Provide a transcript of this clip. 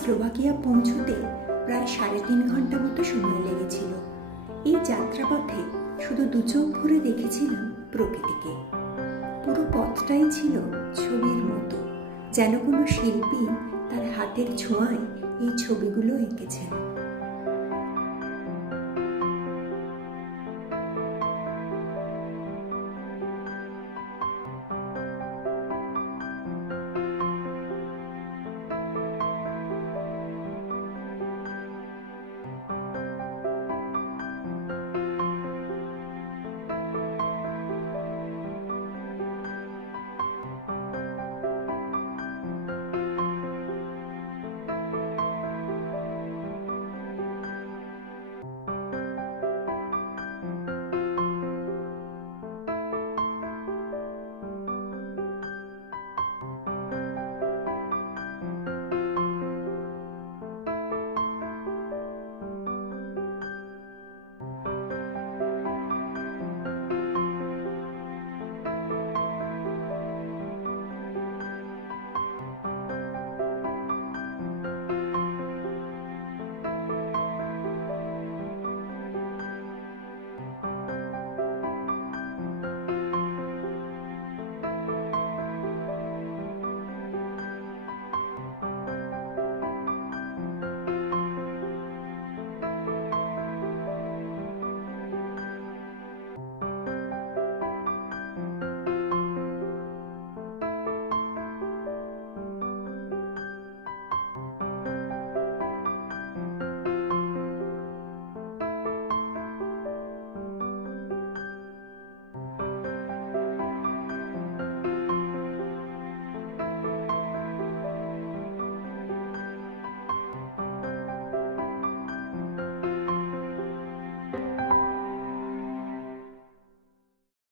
Slovakia পৌঁছতে প্রায় 3.5 ঘন্টা মতো সময় লেগেছিল। এই যাত্রাপথে শুধু দু চোখ ভরে দেখেছিলাম প্রকৃতিকে। পুরো পথটাই ছিল ছবির মতো, যেন কোনো শিল্পী তার হাতের ছোঁয়ায় এই ছবিগুলো এঁকেছেন।